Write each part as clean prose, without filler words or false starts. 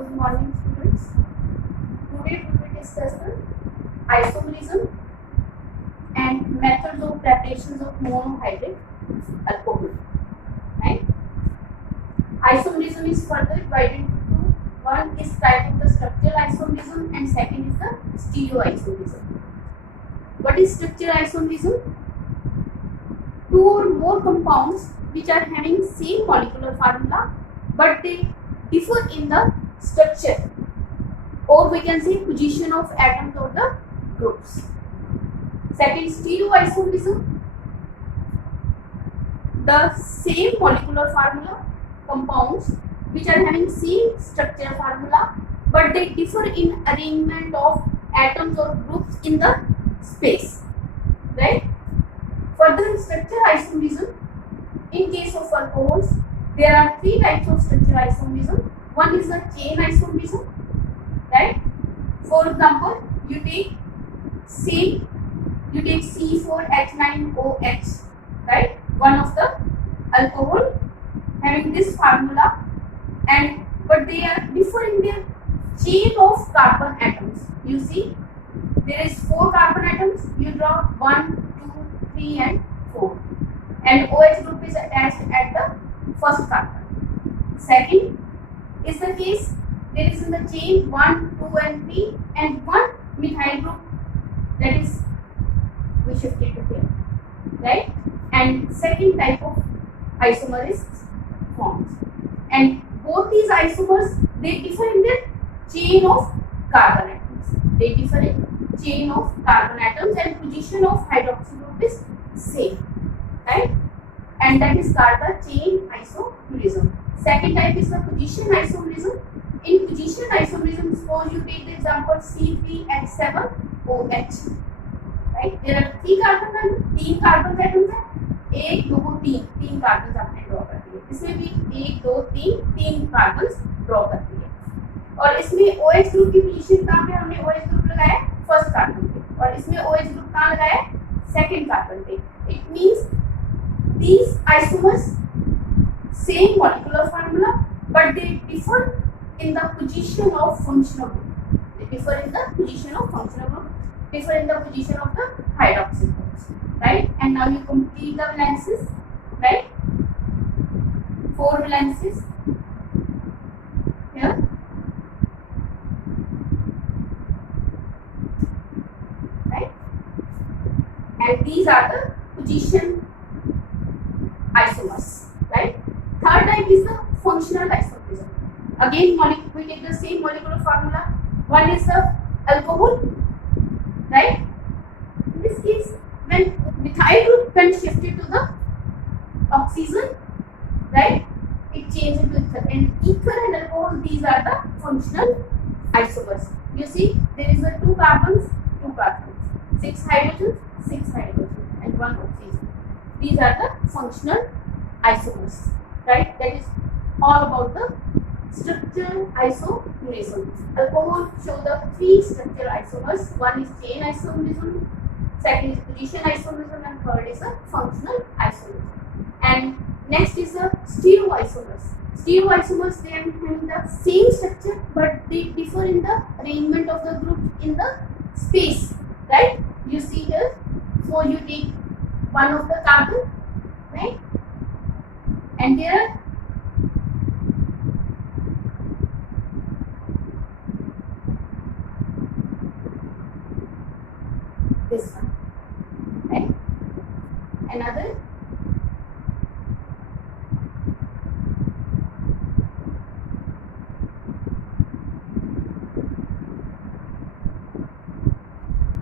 Good morning, students. Today we will discuss the isomerism and methods of preparations of monohydrate alcohol. Right? Isomerism is further divided into two. One is type of the structural isomerism and second is the stereoisomerism. What is structural isomerism? Two or more compounds which are having same molecular formula but they differ in the structure, or we can say position of atoms or the groups. Second, stereoisomerism, the same molecular formula compounds which are having same structure formula but they differ in arrangement of atoms or groups in the space, right? Further, structure isomerism, in case of alcohols there are three types of structure isomerism. One is the chain isomerism, right? For example, you take C4H9OH, right? One of the alcohol having this formula, and but they are different in their chain of carbon atoms. You see, there is 4 carbon atoms. You draw 1, 2, 3, and 4, and OH group is attached at the first carbon. Second is the case, there is in the chain 1, 2, and 3, and one methyl group, that is we shifted to here, right? And second type of isomerist forms, and both these isomers they differ in their chain of carbon atoms. They differ in chain of carbon atoms and position of hydroxy group is same, right? And that is called the chain isomerism. Second type is the position isomerism. In position isomerism, suppose you take the example C3H7OH, right? There are 3 carbon atoms हैं, 1, 2, 3, 3 carbon आपने draw कर दिए. इसमें भी 1, 2, 3 carbon draw कर दिए. और इसमें OH ग्रुप की पोजीशन कहाँ पे? हमने OH ग्रुप लगाया फर्स्ट कार्बन पे, और इसमें OH ग्रुप कहाँ लगाया? सेकंड कार्बन पे. It means these isomers same molecular formula but they differ in the position of functional group. They differ in the position of functional group, differ in the position of the hydroxy groups, right? And now you complete the valences, right? 4 valences here, right? And these are the position isomers, right? Third type is the functional isomerism. Again, we take the same molecular formula. One is the alcohol, right? In this case, when methyl group when shifted to the oxygen, right, it changes into ether. And ether and alcohol, these are the functional isomers. You see, there is a 2 carbons, 6 hydrogens, and 1 oxygen. These are the functional isomers, right? That is all about the structural isomerism. Alcohol show the 3 structural isomers. One is chain isomerism, second is position isomerism, and third is a functional isomerism. And next is the stereoisomers. Stereoisomers, they are having the same structure but they differ in the arrangement of the groups in the space, right? You see here, so you take one of the carbon, right? And there are this one, right? Another,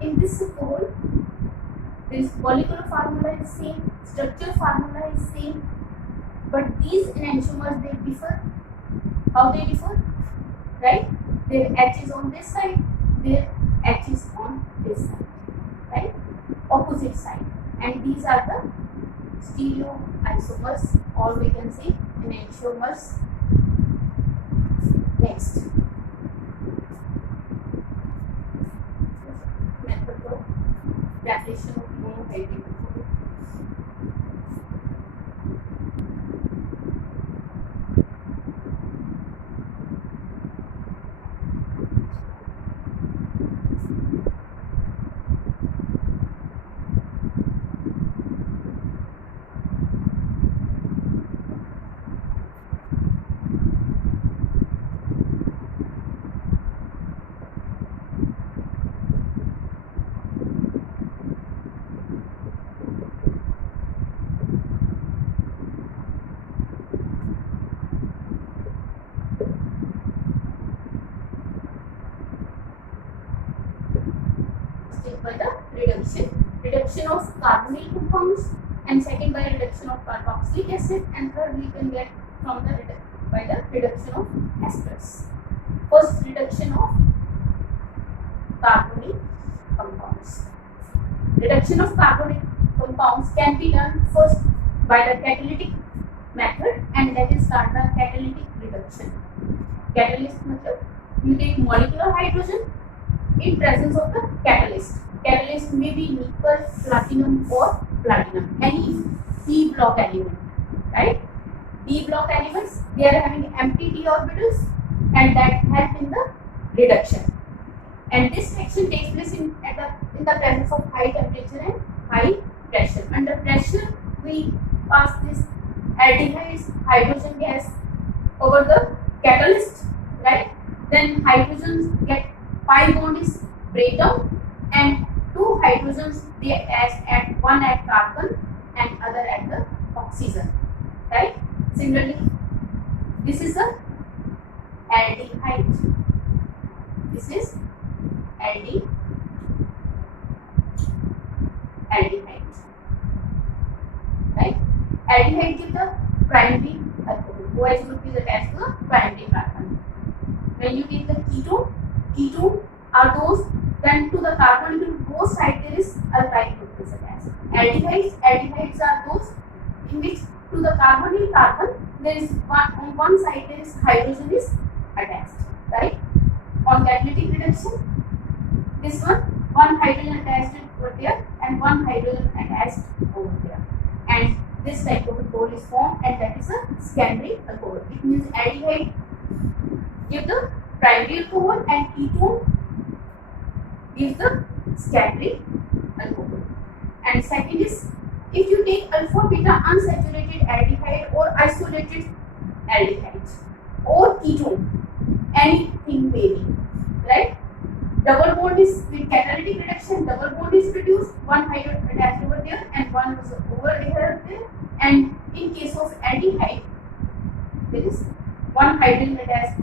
in this whole, this molecular formula is same, structure formula is same, but these enantiomers they differ. How they differ? Right? Their H is on this side, their H is on this side, right? Opposite side. And these are the stereoisomers, or we can say enantiomers. Next, method of preparation of monohydrate alcohol. reduction of carbonyl compounds, and second by reduction of carboxylic acid, and third we can get from the by the reduction of esters. First, reduction of carbonyl compounds. Reduction of carbonyl compounds can be done first by the catalytic method, and that is called the catalytic reduction. Catalyst method, you take molecular hydrogen in presence of the catalyst. Catalyst may be nickel, platinum or platinum, any p block element, right? D block elements, they are having empty d orbitals and that help in the reduction. And this reaction takes place in the presence of high temperature and high pressure. Under pressure, we pass this aldehydes hydrogen gas over the catalyst, right? Then hydrogens get pi bond is break down, and two hydrogens they attach at one at carbon and other at the oxygen, right? Similarly, this is a aldehyde. This is aldehyde. Right? Aldehyde gives the primary alcohol. OH group is attached to the primary carbon. When you take the ketone are those, then to the carbon group both side there is alkyl group is attached. Aldehydes are those in which to the carbonyl carbon there is on one side there is hydrogen is attached, right? On catalytic reduction, this one hydrogen attached over there and one hydrogen attached over there, and this type of alcohol is formed, and that is a secondary alcohol. It means aldehyde give the primary alcohol and ketone gives the secondary alcohol. And second is, if you take alpha beta unsaturated aldehyde or isolated aldehydes or ketone, anything may be, right? Double bond is with catalytic reduction, double bond is produced, one hydrogen attached over there and one was over here, and in case of aldehyde there is one hydrogen attached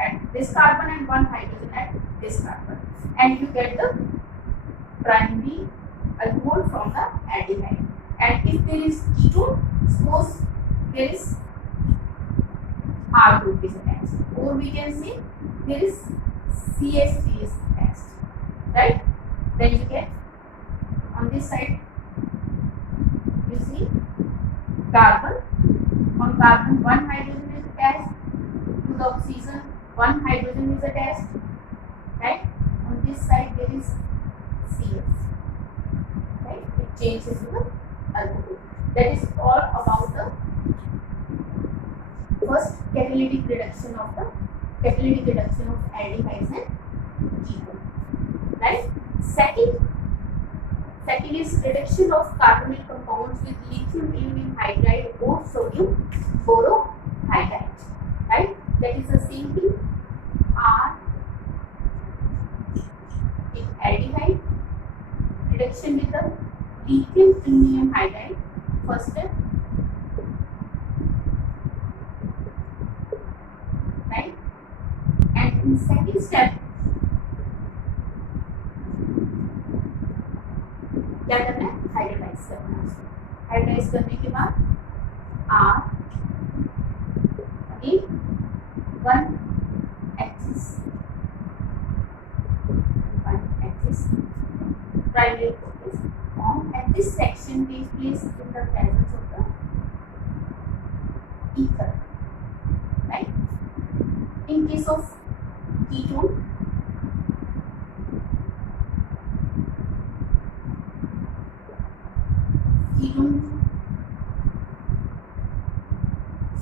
at this carbon and one hydrogen at this carbon, and you get the primary alcohol from the aldehyde. And if there is ketone, suppose there is R group is attached, or we can say there is CH3 is attached, right? Then you get on this side you see carbon. On carbon one hydrogen is attached to the oxygen, one hydrogen is attached, right? On this side there is CH, right? It changes to the alcohol. That is all about the first catalytic reduction of aldehydes and ketone, right? Second is reduction of carbonyl compounds with lithium aluminum hydride or sodium borohydride, right? That is the same thing. R in aldehyde, reduction with the lithium aluminum hydride, first step, right? And in second step क्या करना है, hydrolyse करना है. Hydrolyse करने के बाद R again 1 H's primary focus formed, and this section takes place in the presence of the ether, right? In case of ketone,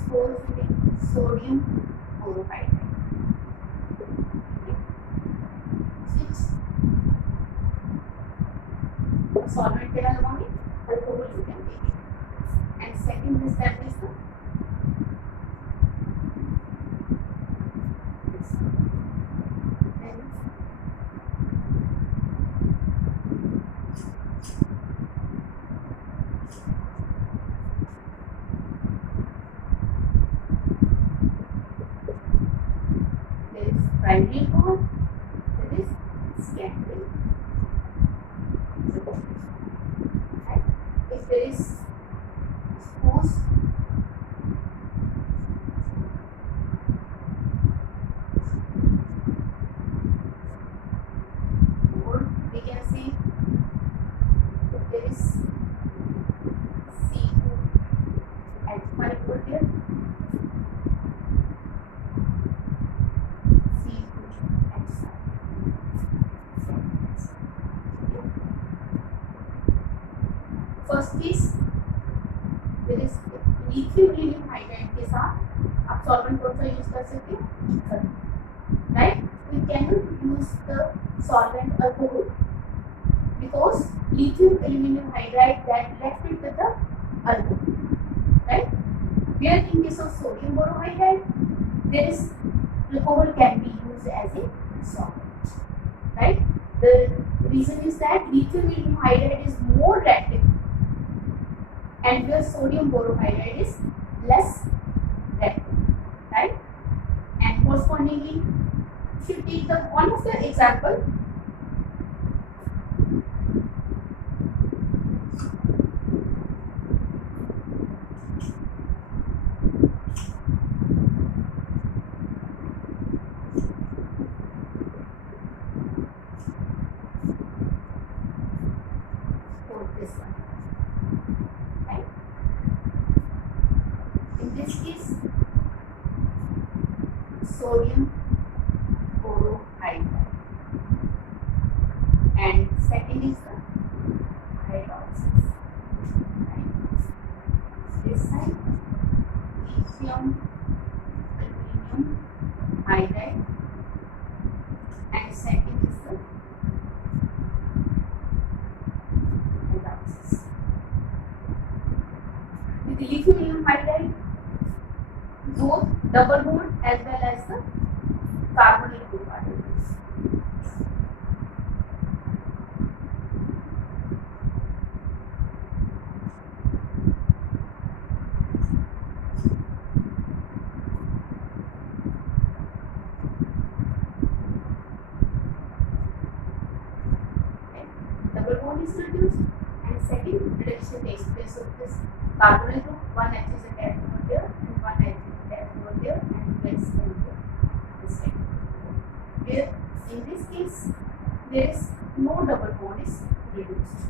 scores with sodium borohydride. Solvent के लगाओगे, alcohol you can take it. And second step is the primary alcohol, that is secondary. there is suppose or we can see if there is C2H5 over there, C2H5. First case there is lithium helium hydride के साथ आप solvent कौन सा use कर सकते हैं, ether, right. We can not use the solvent alcohol because lithium aluminum hydride that reacted with the alcohol, right. Where in case of sodium borohydride there is alcohol can be used as a solvent, right. The reason is that lithium aluminum hydride is more reactive and where sodium borohydride is less reactive, right. And correspondingly if you take the one of the example, this one, right. In this case sodium borohydride and second is the hydroxide, right. This side lithium aluminum hydride and second is the hydroxide. With the lithium aluminum hydride both double bond as well as the carbonyl group are used. Double bond is reduced and second reduction takes place of this carbonyl group. One H is attached over there and one H is attached over there and gets into this side. Where in this case there is no double bond is reduced.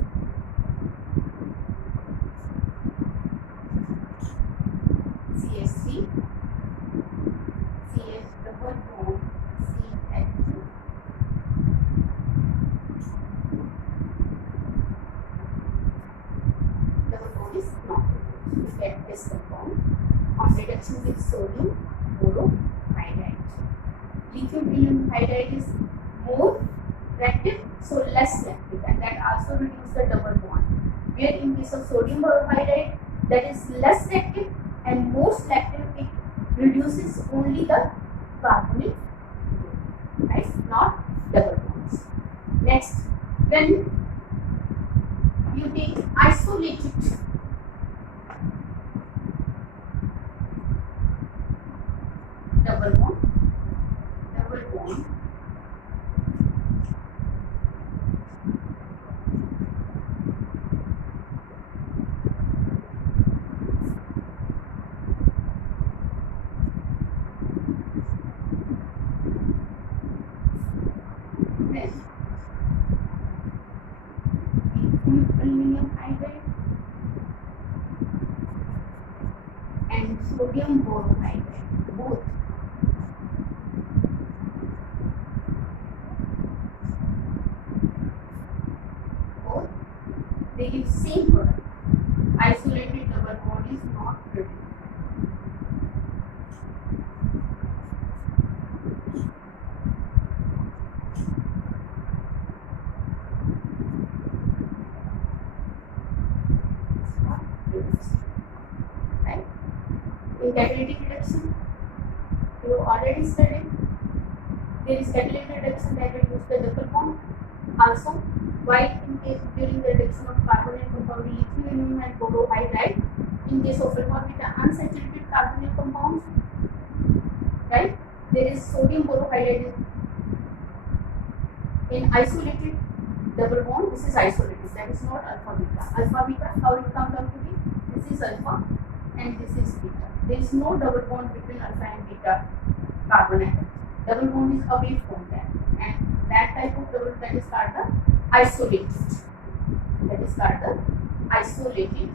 CH3 CH double bond CH2 double bond is not reduced. You get this compound on reduction with sodium borohydride. Lithium aluminum hydride is more reactive, so less reactive, and that also reduces the double bond. Where in case of sodium borohydride, that is less reactive and more selective, it reduces only the carbonyl group, right? Not double bonds. Next, when you take isolated double bond then aluminum hydride and sodium borohydride both they give same product. Isolated double bond is not reduced. Right? In catalytic reduction, you already studied. There is catalytic reduction that reduces the double bond. Also, while in case during the reduction of carbonyl compound lithium aluminum and borohydride, in case of alpha beta unsaturated carbonyl compounds, right, there is sodium borohydride in isolated double bond, this is isolated, that is not alpha beta. Alpha beta, how it comes out to be? This is alpha and this is beta. There is no double bond between alpha and beta carbon atom. Double bond is away from that, and that type of double, that is called the isolated. That is called the isolated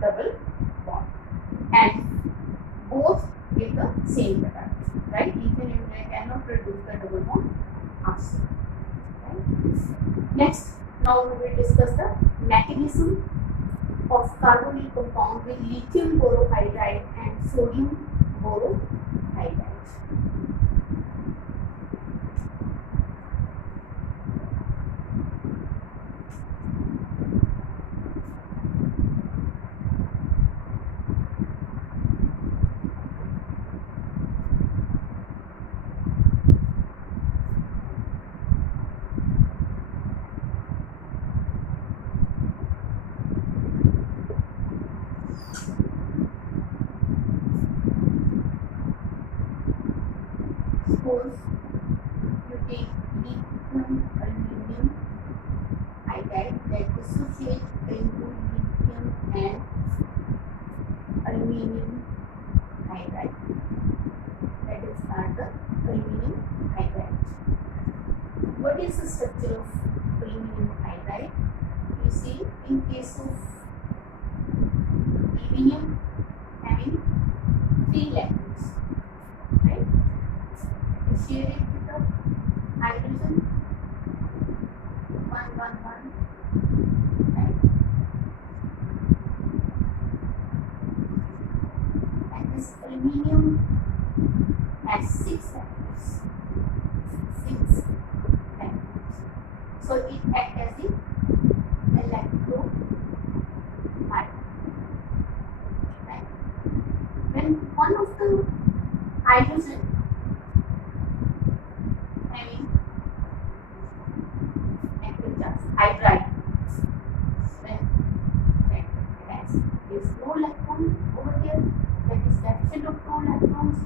double bond, and both give the same property, right? Ethane and butane cannot produce the double bond also. Right? Next, now we will discuss the mechanism of carbonyl compound with lithium borohydride and sodium borohydride. Suppose you take lithium aluminum hydride that dissociates into lithium and aluminum hydride. That is called the aluminum hydride. What is the structure of aluminum hydride? You see, in case of aluminum having 3 lectins, right? Share it with the hydrogen 1 1 1, right? And this aluminum has 6 atoms. 6 atoms. So it acts as the electrolyte. Right? When one of the hydrogen hydride, when that has is no electron over there, that is deficit of 2 electrons,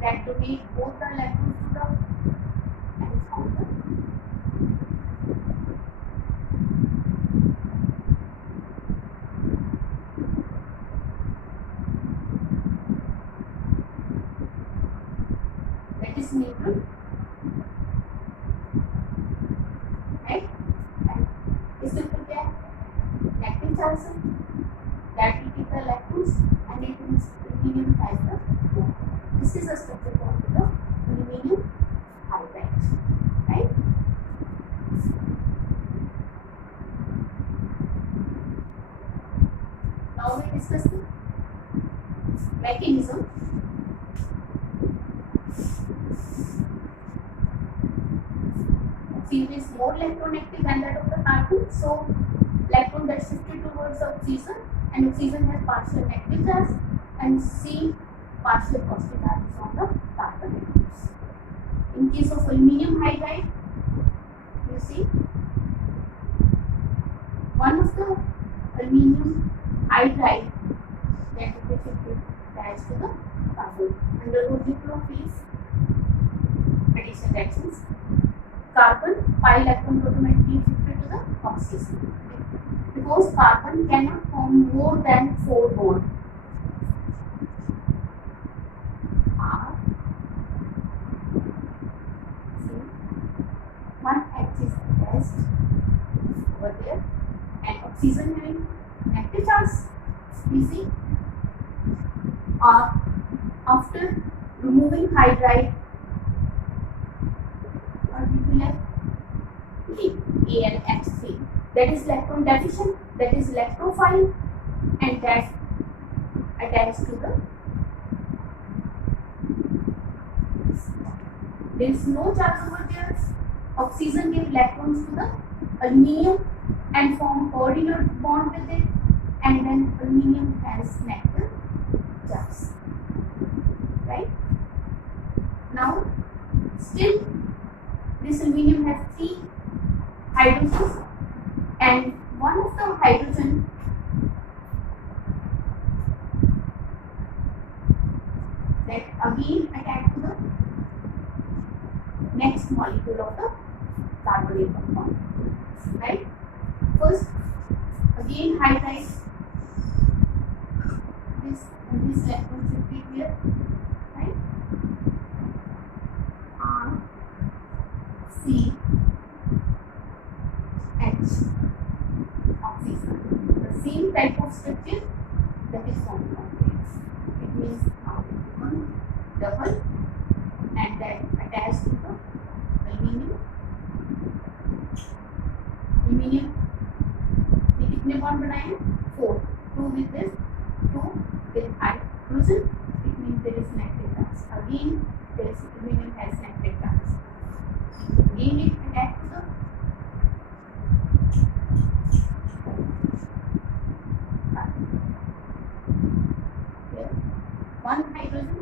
that donate both the electrons to the and found that is neutral, right? And this will be negative charge that will give the electrons, and it means aluminum has the bond. This is a structure formed with the aluminum hydride, right? Now we discuss the mechanism. Oxygen is more electronegative than that of the carbon, so electron gets shifted towards the oxygen, and oxygen has partial negative charge, and C partial positive charges on the carbon atoms. In case of aluminum hydride, you see one of the aluminum hydride that will be shifted attached to the carbon undergo nucleophile addition reactions. Carbon, pi electrons automatically shifted to the oxygen, because carbon cannot form more than 4 bonds. R, C, one H is attached over there, and oxygen having negative charge, Bc. After removing hydride, AlH3, that is electron deficient, that is electrophile, and that attached to the, there is no charge over there. Oxygen gives electrons to the aluminium and form coordinate bond with it, and then aluminium has negative charge, right? Now still this aluminium has 3 hydrogens, and one of the hydrogen that again attached to the next molecule of the carbonyl compound. right? First, again hydride this and this electron should be here, right? R C H oxygen. The same type of structure that is formed from plates. It means now it becomes double and then attached to the aluminium. Aluminium ने कितने bond बनाए हैं? 4. 2 with this, 2 with hydrogen. It means there is negative charge. Again, there is aluminium has negative charge. Again, it attached to the here. 1 hydrogen